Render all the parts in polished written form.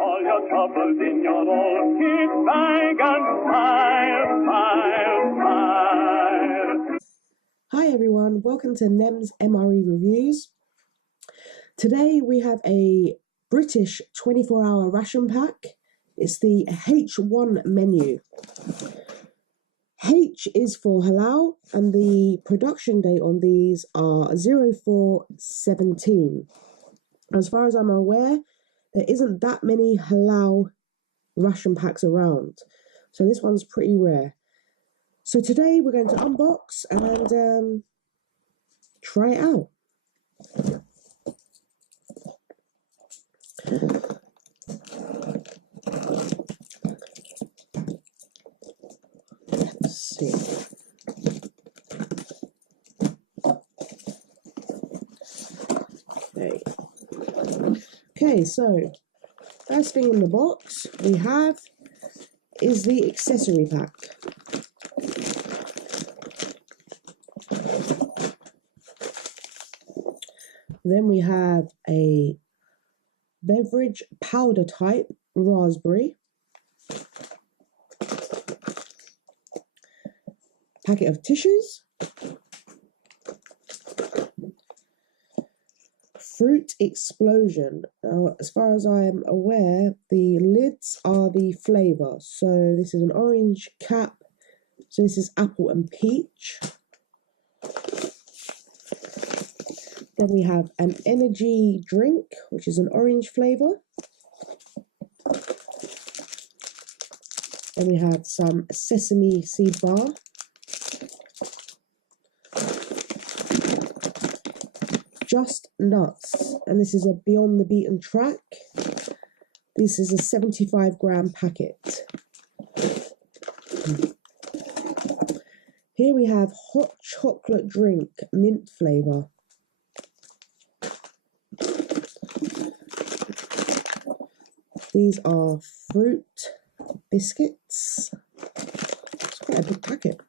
all your troubles in your roll. Keep bag and smile. Hi everyone, welcome to NEM's MRE Reviews. Today we have a British 24-hour ration pack. It's the H1Menu. H is for halal and the production date on these are 04/17. As far as I'm aware, there isn't that many halal ration packs around. So this one's pretty rare. So today we're going to unbox and try it out. Let's see. Okay, so first thing in the box we have is the accessory pack. Then we have a beverage powder type raspberry, packet of tissues, fruit explosion. Now, as far as I am aware, the lids are the flavour. So this is an orange cap. So this is apple and peach. Then we have an energy drink, which is an orange flavour. Then we have some sesame seed bar. Just nuts, and this is a Beyond the Beaten Track. This is a 75-gram packet. Here we have hot chocolate drink, mint flavour. These are fruit biscuits. It's quite a big packet.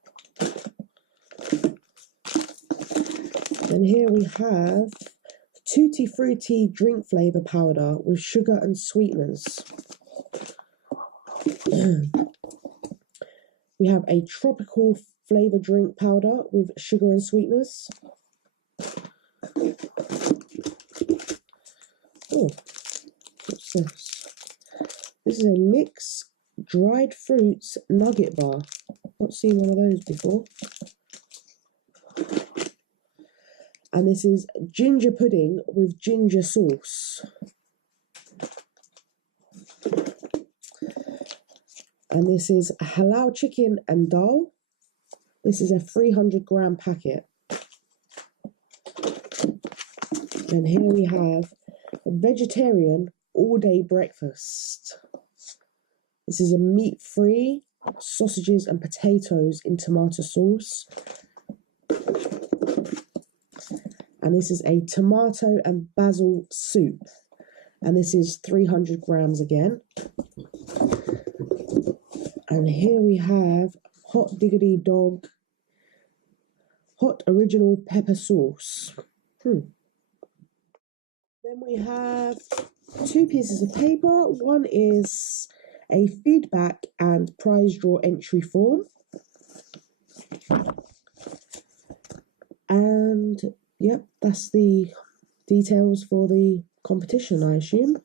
And here we have Tutti Frutti drink flavour powder with sugar and sweeteners. We have a tropical flavour drink powder with sugar and sweeteners. Oh, what's this? This is a mix dried fruits nugget bar. Not seen one of those before. And this is ginger pudding with ginger sauce. And this is halal chicken and dal. This is a 300-gram packet. And here we have a vegetarian all-day breakfast. This is a meat-free sausages and potatoes in tomato sauce. And this is a tomato and basil soup. And this is 300 grams again. And here we have hot diggity dog, hot original pepper sauce. Then we have two pieces of paper. One is a feedback and prize draw entry form. And yep, that's the details for the competition, I assume.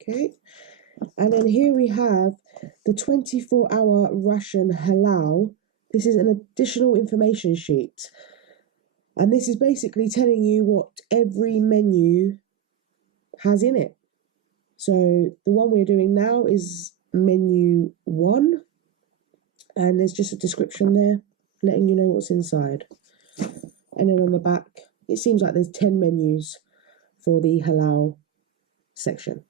Okay. And then here we have the 24-hour ration halal. This is an additional information sheet. And this is basically telling you what every menu has in it. So the one we're doing now is menu 1. And there's just a description there letting you know what's inside. And then on the back, it seems like there's 10 menus for the halal section.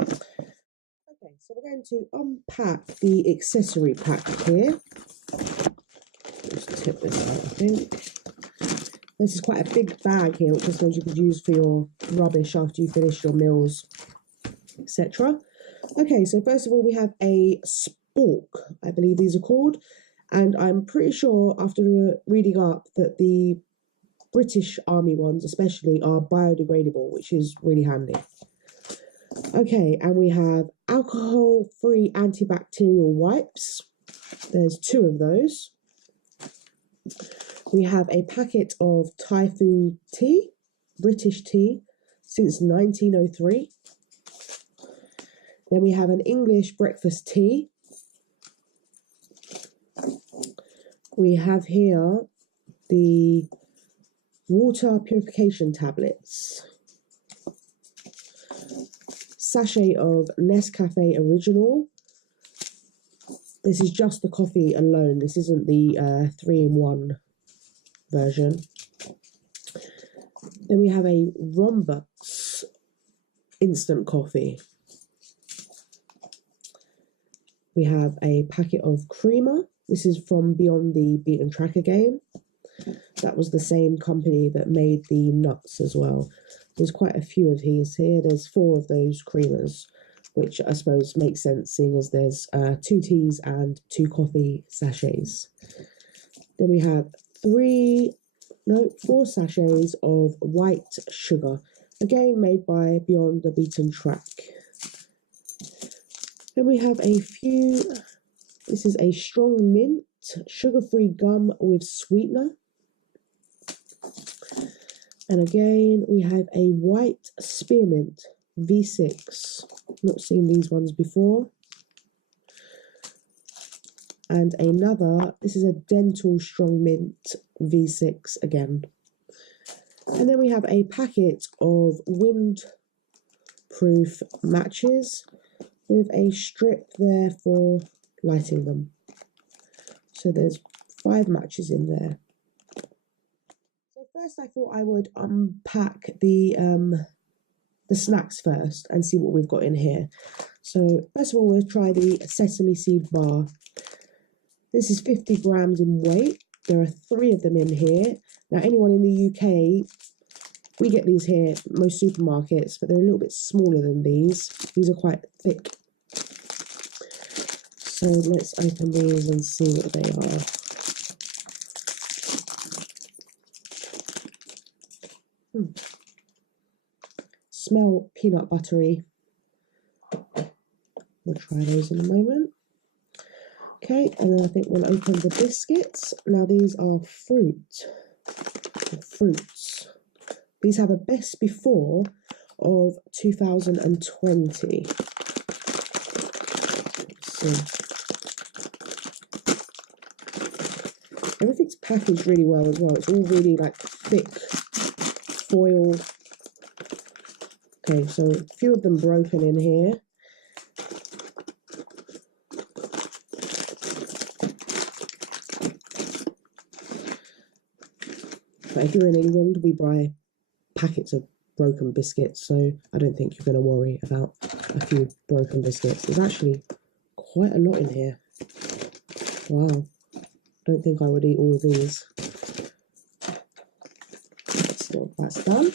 Okay, so we're going to unpack the accessory pack here. Just tip this out, I think. This is quite a big bag here, which I suppose you could use for your rubbish after you finish your meals, etc. Okay, so first of all, we have a spork, I believe these are called. And I'm pretty sure after reading up that the British Army ones especially are biodegradable, which is really handy. Okay, and we have alcohol-free antibacterial wipes. There's 2 of those. We have a packet of Thai food tea, British tea, since 1903. Then we have an English breakfast tea. We have here the water purification tablets. Sachet of Nescafe Original. This is just the coffee alone. This isn't the 3-in-1 version. Then we have a Roombucks instant coffee. We have a packet of creamer. This is from Beyond the Beaten Track again. That was the same company that made the nuts as well. There's quite a few of these here. There's 4 of those creamers, which I suppose makes sense seeing as there's 2 teas and 2 coffee sachets. Then we have 4 sachets of white sugar, again made by Beyond the Beaten Track. Then we have a few, this is a strong mint, sugar-free gum with sweetener. And again, we have a white spearmint V6. Not seen these ones before. And another, this is a dental strong mint V6 again. And then we have a packet of windproof matches with a strip there for lighting them. So there's 5 matches in there. So first I thought I would unpack the snacks first and see what we've got in here. So first of all, we'll try the sesame seed bar. This is 50 grams in weight. There are 3 of them in here. Now anyone in the UK, we get these here at most supermarkets, but they're a little bit smaller than these. These are quite thick. So let's open these and see what they are. Smell peanut buttery. We'll try those in a moment. Okay, and then I think we'll open the biscuits. Now these are fruits. These have a best before of 2020. Let's see. Everything's packaged really well as well. It's all really like thick foil. Okay, so a few of them broken in here. But if you're in England, we buy packets of broken biscuits, so I don't think you're going to worry about a few broken biscuits. There's actually quite a lot in here. Wow. Don't think I would eat all of these. Still, that's done.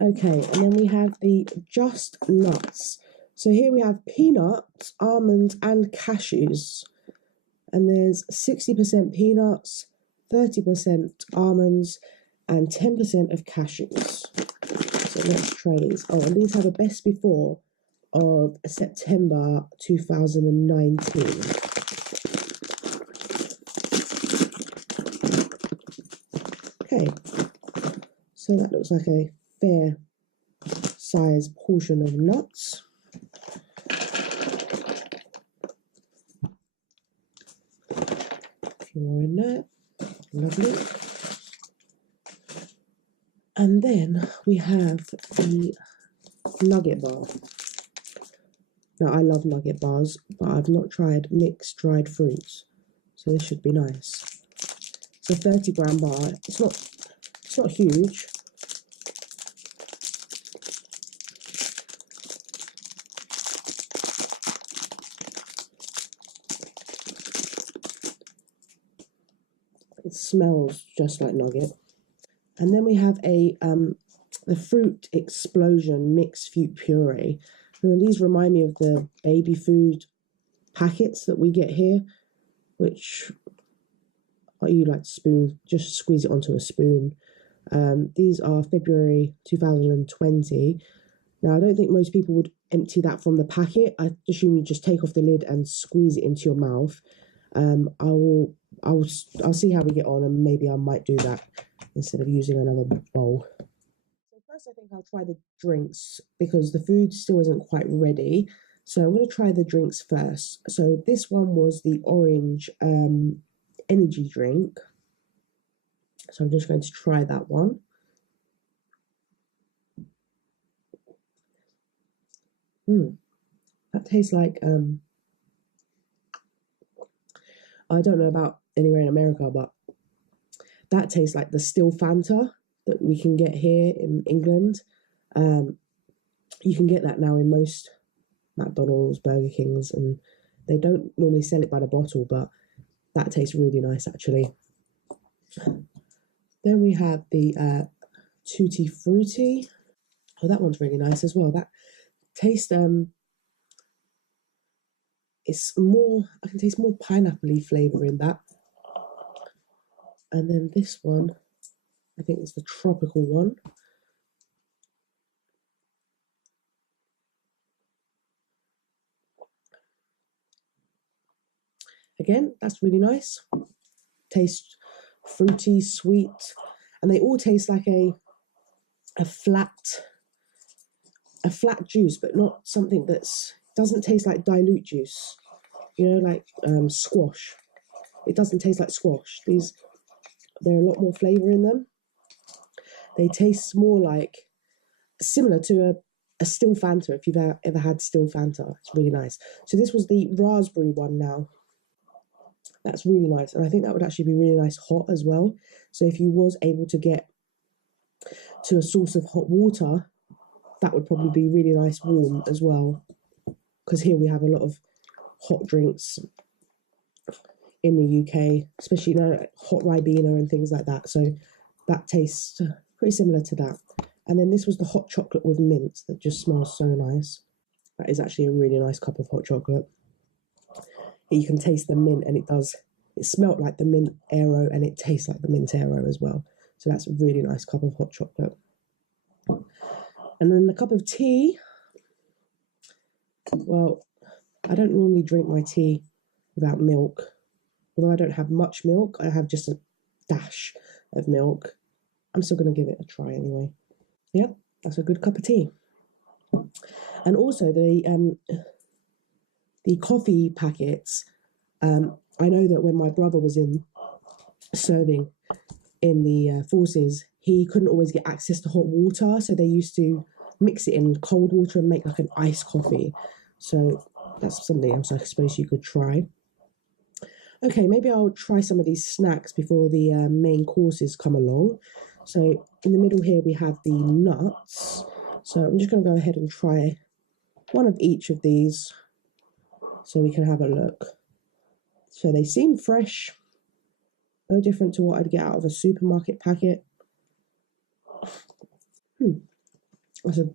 Okay, and then we have the Just Nuts. So here we have peanuts, almonds, and cashews. And there's 60% peanuts, 30% almonds, and 10% of cashews. So let's try these. Oh, and these have a best before of September 2019. Okay, so that looks like a fair size portion of nuts. A few more in there. Lovely. And then we have the nugget bar. Now I love nugget bars, but I've not tried mixed dried fruits, so this should be nice. It's a 30-gram bar. It's not huge. It smells just like nugget. And then we have the Fruit Explosion Mixed Fruit Puree. And these remind me of the baby food packets that we get here, which you like spoon, just squeeze it onto a spoon. These are February 2020. Now, I don't think most people would empty that from the packet. I assume you just take off the lid and squeeze it into your mouth. I'll see how we get on, and maybe I might do that instead of using another bowl. So first, I think I'll try the drinks because the food still isn't quite ready. So I'm going to try the drinks first. So this one was the orange energy drink. So I'm just going to try that one. That tastes like I don't know about anywhere in America, but that tastes like the still Fanta that we can get here in England. You can get that now in most McDonald's, Burger Kings, and they don't normally sell it by the bottle, but that tastes really nice actually. Then we have the Tutti Frutti. Oh, that one's really nice as well. That taste it's more, I can taste more pineapple-y flavour in that. And then this one, I think it's the tropical one. Again, that's really nice. Tastes fruity, sweet, and they all taste like a flat juice, but not something that's doesn't taste like dilute juice. You know, like squash. It doesn't taste like squash. There are a lot more flavour in them. They taste more like similar to a still Fanta. If you've ever had still Fanta, it's really nice. So this was the raspberry one now. That's really nice, and I think that would actually be really nice hot as well. So if you was able to get to a source of hot water, that would probably be really nice warm as well, because here we have a lot of hot drinks in the UK, especially like hot Ribena and things like that. So that tastes pretty similar to that. And then this was the hot chocolate with mint that just smells so nice. That is actually a really nice cup of hot chocolate. You can taste the mint, and it smelled like the mint Aero, and it tastes like the mint Aero as well. So that's a really nice cup of hot chocolate. And then the cup of tea. Well, I don't normally drink my tea without milk. Although I don't have much milk, I have just a dash of milk. I'm still going to give it a try anyway. Yep, that's a good cup of tea. And also the coffee packets. I know that when my brother was serving in the forces, he couldn't always get access to hot water, so they used to mix it in cold water and make like an iced coffee. So that's something else I suppose you could try. Okay, maybe I'll try some of these snacks before the main courses come along. So in the middle here we have the nuts. So I'm just going to go ahead and try one of each of these so we can have a look. So they seem fresh, no different to what I'd get out of a supermarket packet. That's a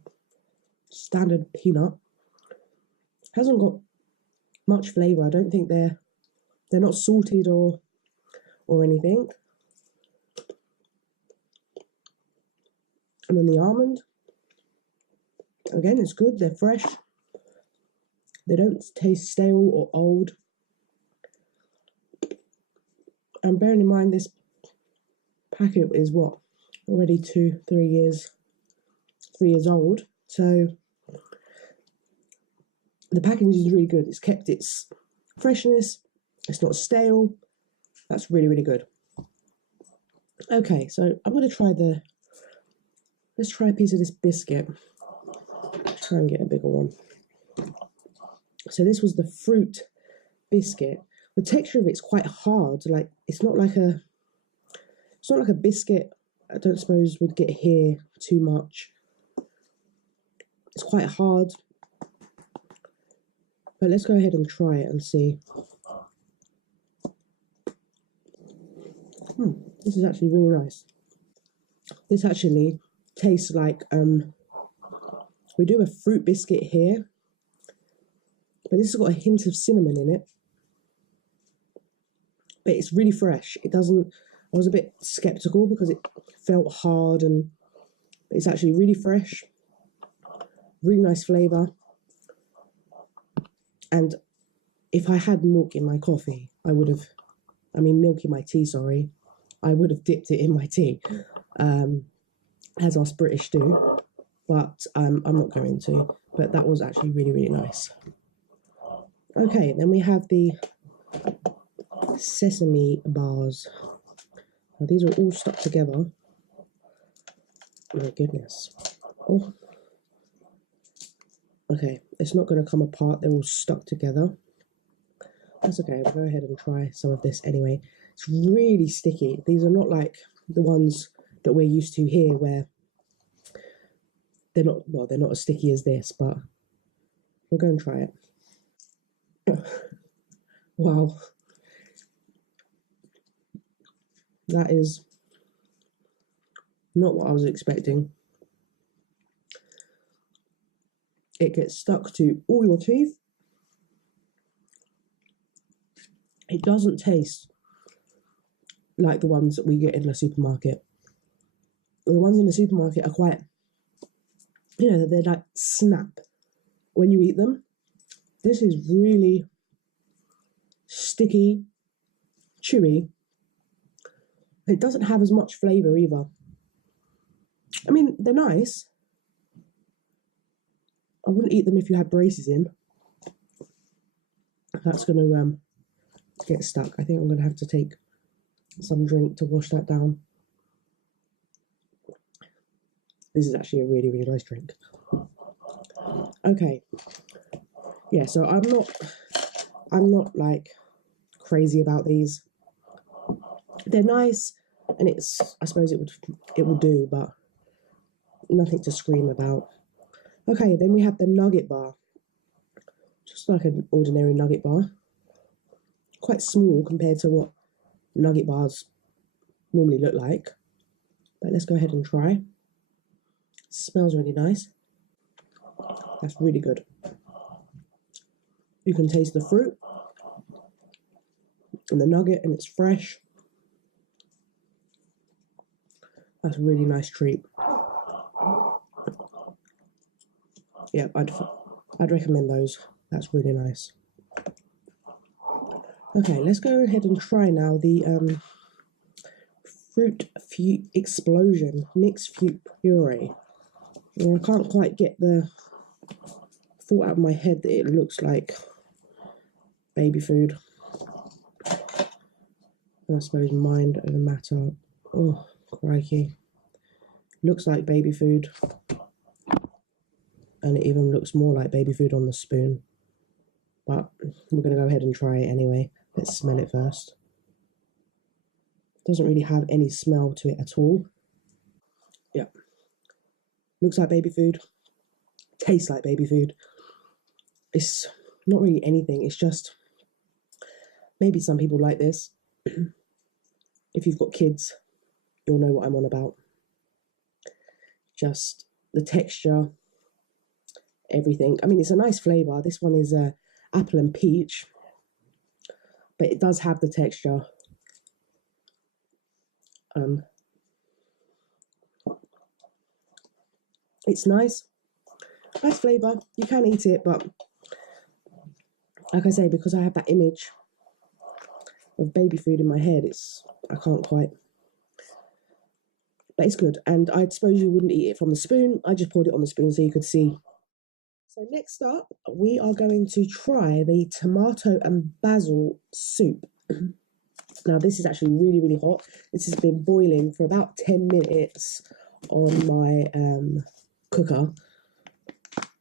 standard peanut. Hasn't got much flavour. I don't think they're not salted or anything. And then the almond, again, it's good. They're fresh. They don't taste stale or old. And bearing in mind this packet is what, already 3 years old. So the packaging is really good. It's kept its freshness. It's not stale. That's really, really good. Okay, so I'm going to try let's try a piece of this biscuit. Let's try and get a bigger one. So this was the fruit biscuit. The texture of it's quite hard. Like it's not like a biscuit I don't suppose would get here too much. It's quite hard. But let's go ahead and try it and see. This is actually really nice. This actually tastes like we do a fruit biscuit here, but this has got a hint of cinnamon in it. But it's really fresh. It doesn't. I was a bit skeptical because it felt hard, but it's actually really fresh. really nice flavour. And if I had milk in my coffee, milk in my tea, sorry, I would have dipped it in my tea, as us British do, but I'm not going to. But that was actually really, really nice. Okay, then we have the sesame bars. Now, these are all stuck together. Oh my goodness. Oh. Okay, it's not going to come apart. They're all stuck together. That's okay. We'll go ahead and try some of this anyway. It's really sticky. These are not like the ones that we're used to here, where they're not as sticky as this, but we'll go and try it. Wow. That is not what I was expecting. It gets stuck to all your teeth. It doesn't taste like the ones that we get in the supermarket. The ones in the supermarket are quite, they're like snap when you eat them. This is really sticky, chewy. It doesn't have as much flavour either. I mean, they're nice. I wouldn't eat them if you had braces in. That's going to get stuck. I think I'm going to have to take some drink to wash that down. This is actually a really, really nice drink. Okay. Yeah, so I'm not like crazy about these. They're nice, and I suppose it would do, but nothing to scream about. Okay, then we have the nugget bar. Just like an ordinary nugget bar. Quite small compared to what nugget bars normally look like. But let's go ahead and try. Smells really nice. That's really good. You can taste the fruit and the nugget, and it's fresh. That's a really nice treat. Yeah, I'd recommend those. That's really nice. Okay, let's go ahead and try now the fruit explosion mixed fruit puree. I can't quite get the thought out of my head that it looks like baby food. And I suppose mind over matter. Oh, crikey. Looks like baby food. And it even looks more like baby food on the spoon. But we're going to go ahead and try it anyway. Let's smell it first. Doesn't really have any smell to it at all. Yeah. Looks like baby food. Tastes like baby food. It's not really anything. It's just, maybe some people like this. If you've got kids, you'll know what I'm on about. Just the texture, everything. I mean, it's a nice flavour. This one is apple and peach, but it does have the texture. It's nice flavour. You can eat it, but like I say, because I have that image of baby food in my head, I can't quite. But it's good, and I suppose you wouldn't eat it from the spoon. I just poured it on the spoon so you could see. So next up, we are going to try the tomato and basil soup. Now, this is actually really, really hot. This has been boiling for about 10 minutes on my cooker.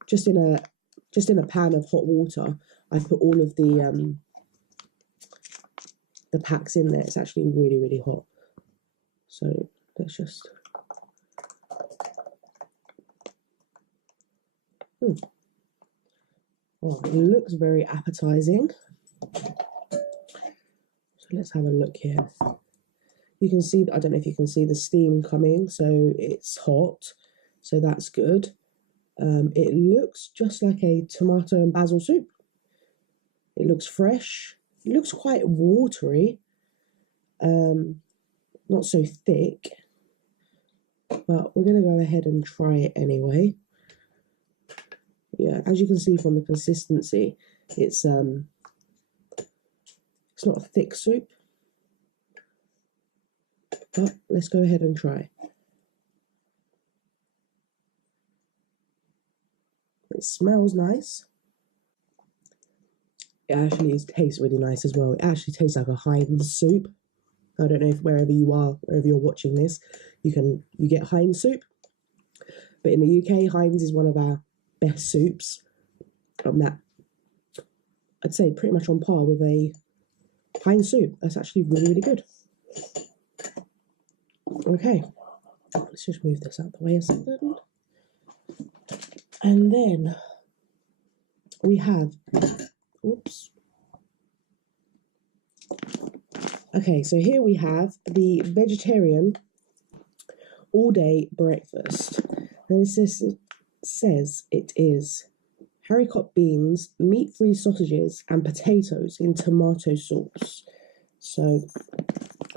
Just in a pan of hot water. I put all of the packs in there. It's actually really, really hot. So let's just. Oh, it looks very appetizing. So let's have a look here. You can see, I don't know if you can see the steam coming, so it's hot. So that's good. It looks just like a tomato and basil soup. It looks fresh. It looks quite watery. Not so thick. But we're going to go ahead and try it anyway. Yeah, as you can see from the consistency, it's not a thick soup, but let's go ahead and try. It smells nice. It actually tastes really nice as well. It actually tastes like a Heinz soup. I don't know if wherever you are, wherever you're watching this, you get Heinz soup. But in the UK, Heinz is one of our best soups. That I'd say pretty much on par with a Heinz soup. That's actually really, really good. Okay, let's just move this out the way a second. And then we have, oops. Okay, so here we have the vegetarian all-day breakfast. And this says it is haricot beans, meat-free sausages, and potatoes in tomato sauce. So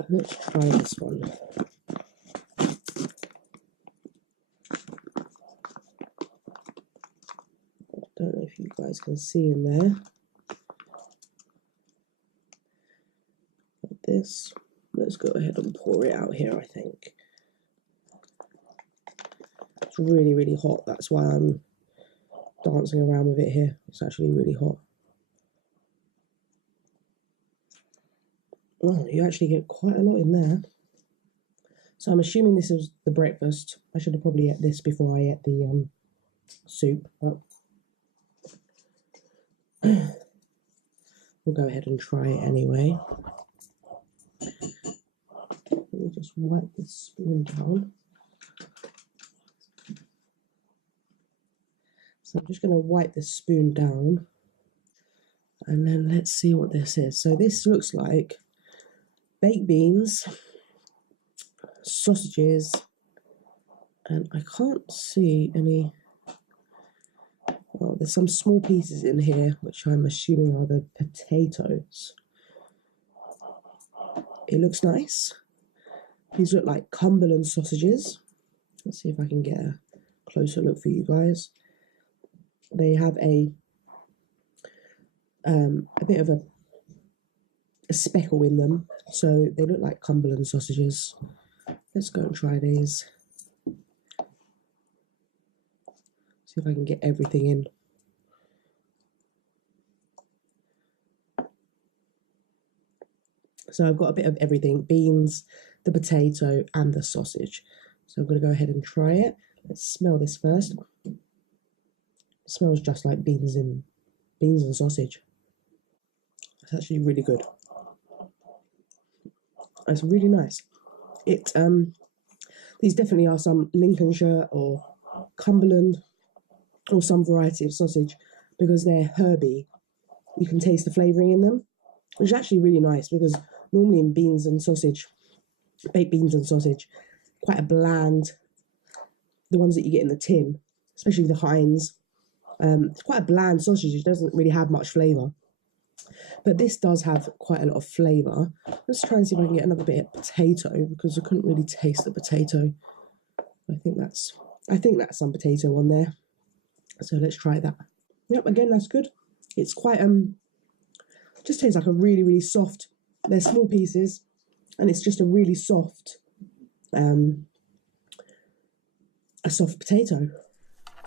let's try this one. I don't know if you guys can see in there. Like this. Let's go ahead and pour it out here, I think. It's really, really hot. That's why I'm dancing around with it here. It's actually really hot. Well, you actually get quite a lot in there. So I'm assuming this is the breakfast. I should have probably ate this before I ate the soup. But we'll go ahead and try it anyway. Let me just wipe this spoon down. So I'm just going to wipe the spoon down. And then let's see what this is. So this looks like baked beans, sausages, and I can't see any. Well, there's some small pieces in here, which I'm assuming are the potatoes. It looks nice. These look like Cumberland sausages. Let's see if I can get a closer look for you guys. They have a bit of a speckle in them, so they look like Cumberland sausages. Let's go and try these. See if I can get everything in. So I've got a bit of everything, beans, the potato, and the sausage. So I'm going to go ahead and try it. Let's smell this first. It smells just like beans and sausage. It's actually really good. It's really nice. These definitely are some Lincolnshire or Cumberland or some variety of sausage because they're herby. You can taste the flavouring in them, which is actually really nice because normally in beans and sausage, baked beans and sausage, quite a bland, the ones that you get in the tin, especially the Heinz, it's quite a bland sausage. It doesn't really have much flavour. But this does have quite a lot of flavour. Let's try and see if I can get another bit of potato because I couldn't really taste the potato. I think that's some potato on there. So let's try that. Yep, again, that's good. It's quite, just tastes like a really, really soft, they're small pieces, and it's just a really soft, a soft potato.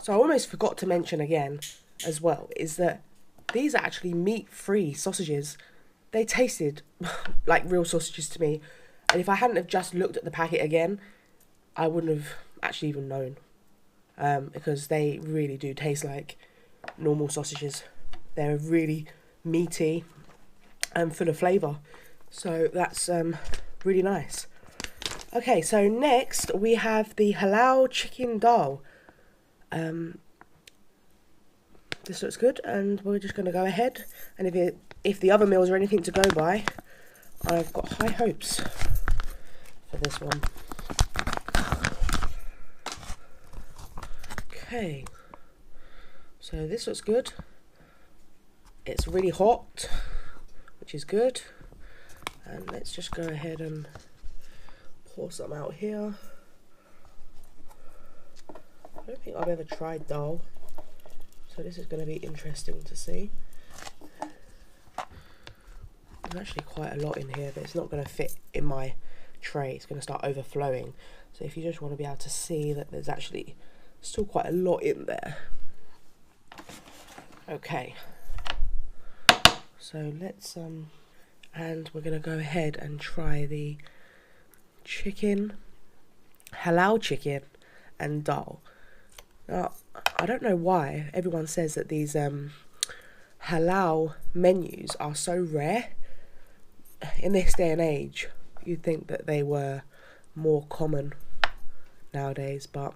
So I almost forgot to mention again as well, is that these are actually meat-free sausages. They tasted like real sausages to me. And if I hadn't have just looked at the packet again, I wouldn't have actually even known. Because they really do taste like normal sausages. They're really meaty and full of flavour. So that's really nice. Okay, so next we have the halal chicken dal. This looks good, and we're just going to go ahead. And if the other meals are anything to go by, I've got high hopes for this one. Okay, so this looks good. It's really hot, which is good. And let's just go ahead and pour some out here. I don't think I've ever tried dal, so So this is going to be interesting to see. There's actually quite a lot in here, but it's not going to fit in my tray. It's going to start overflowing. So if you just want to be able to see that there's actually still quite a lot in there. Okay. So let's and we're going to go ahead and try the chicken, halal chicken and dal. Now, I don't know why everyone says that these halal menus are so rare. In this day and age, you'd think that they were more common nowadays, but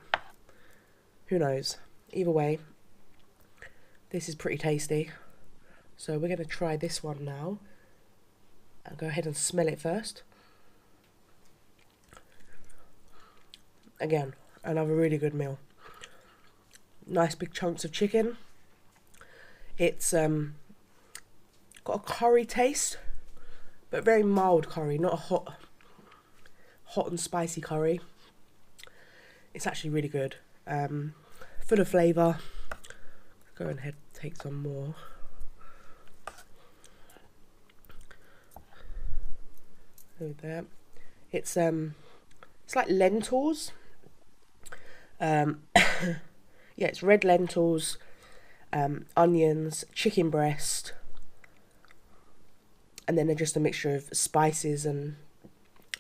who knows. Either way, this is pretty tasty. So we're going to try this one now. I'll go ahead and smell it first. Again, another really good meal. Nice big chunks of chicken. It's got a curry taste, but very mild curry, not a hot and spicy curry. It's actually really good. Full of flavour. Go ahead and take some more. There. It's like lentils. Yeah, it's red lentils, onions, chicken breast, and then just a mixture of spices and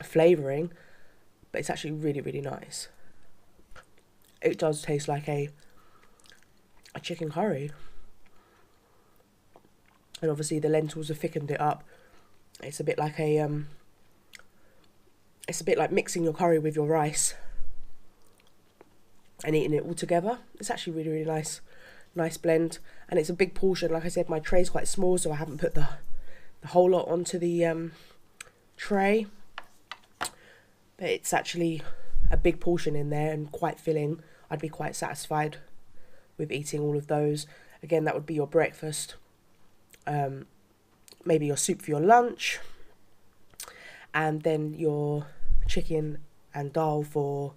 flavouring, but it's actually really, really nice. It does taste like a chicken curry, and obviously the lentils have thickened it up. It's a bit like it's a bit like mixing your curry with your rice and eating it all together. It's actually really, really nice blend, and it's a big portion. Like I said, my tray's quite small, so I haven't put the whole lot onto the tray, but it's actually a big portion in there and quite filling. I'd be quite satisfied with eating all of those. Again, that would be your breakfast, maybe your soup for your lunch, and then your chicken and dal for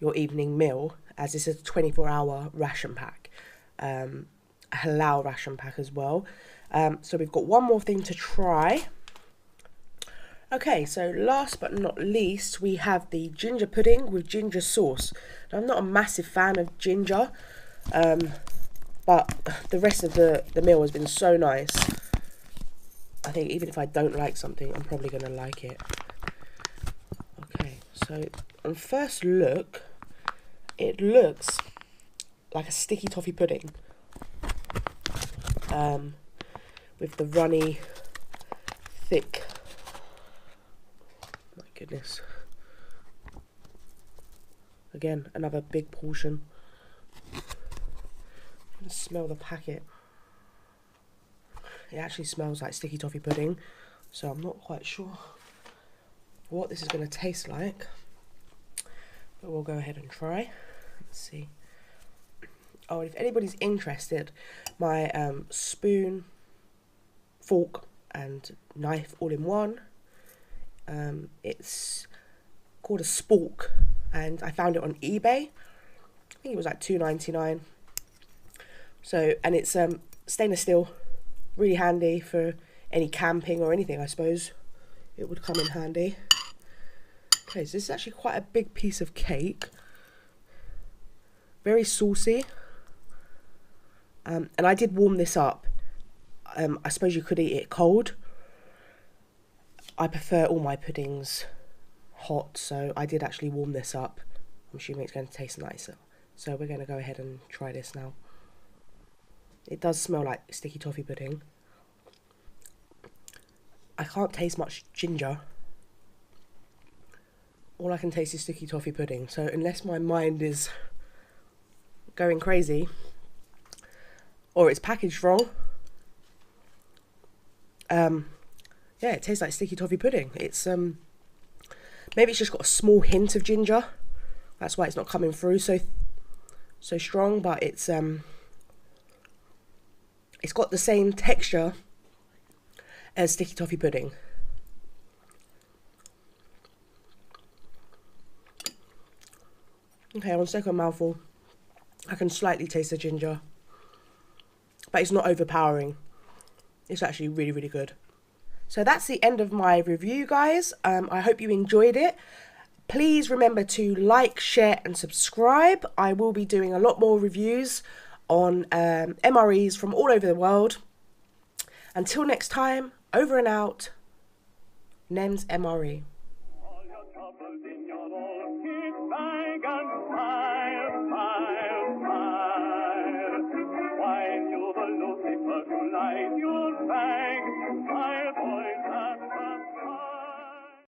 your evening meal, as this is a 24-hour ration pack, a halal ration pack as well. So we've got one more thing to try. Okay, so last but not least, we have the ginger pudding with ginger sauce. Now, I'm not a massive fan of ginger, but the rest of the meal has been so nice. I think even if I don't like something, I'm probably going to like it. Okay, so on first look, it looks like a sticky toffee pudding, with the runny, thick, my goodness, again, another big portion. I'm going to smell the packet. It actually smells like sticky toffee pudding, so I'm not quite sure what this is going to taste like, but we'll go ahead and try. Let's see. Oh, if anybody's interested, my spoon, fork and knife all in one, it's called a spork, and I found it on eBay. I think it was like $2.99. So, and it's stainless steel, really handy for any camping or anything, I suppose. It would come in handy. Okay, so this is actually quite a big piece of cake. Very saucy. And I did warm this up. I suppose you could eat it cold. I prefer all my puddings hot, so I did actually warm this up. I'm assuming it's going to taste nicer. So we're going to go ahead and try this now. It does smell like sticky toffee pudding. I can't taste much ginger. All I can taste is sticky toffee pudding. So unless my mind is going crazy, or it's packaged wrong, yeah, it tastes like sticky toffee pudding. It's maybe it's just got a small hint of ginger. That's why it's not coming through so strong. But it's got the same texture as sticky toffee pudding. Okay, on second mouthful, I can slightly taste the ginger. but it's not overpowering. It's actually really, really good. So that's the end of my review, guys. I hope you enjoyed it. Please remember to like, share and subscribe. I will be doing a lot more reviews on MREs from all over the world. Until next time, over and out. Nems MRE.